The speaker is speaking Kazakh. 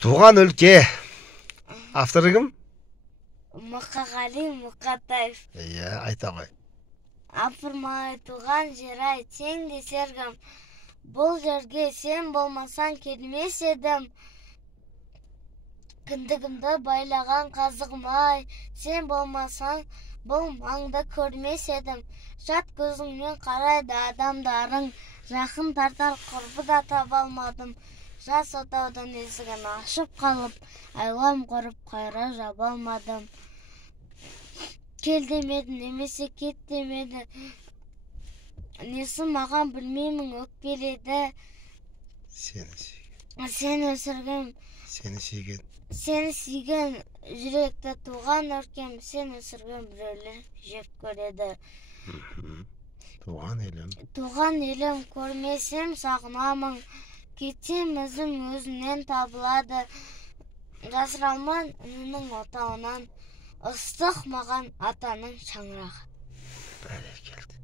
Туған өлке. Авторы кім? Мұқағали Мұқатаев. Айта ғой. Апырмай туған жер-ай, сен де сергім. Бұл жерге сен болмасаң келмес едім. Кіндігімді байлаған қазығым-ай, сен болмасаң бұл маңды көрмес едім. Жат көзіңмен қарайды адамдарың, жақын тартар құрбы да таба алмадым. Жас отаудың есігін ашып қалып, айлам құрып қайра жаба алмадым. Кел демеді, немесе кет демеді. Несі маған білмеймін өкпеледі. Сені өсірген. Сені сүйген жүректі туған өркем, сен өсірген біреулер жек көреді. Туған елім көрмесем сағынамын, кетсем ізім өзінен табылады. Жасыралман үнінің отауынан, ыстық маған атаның шаңырағы. Бәрекелді.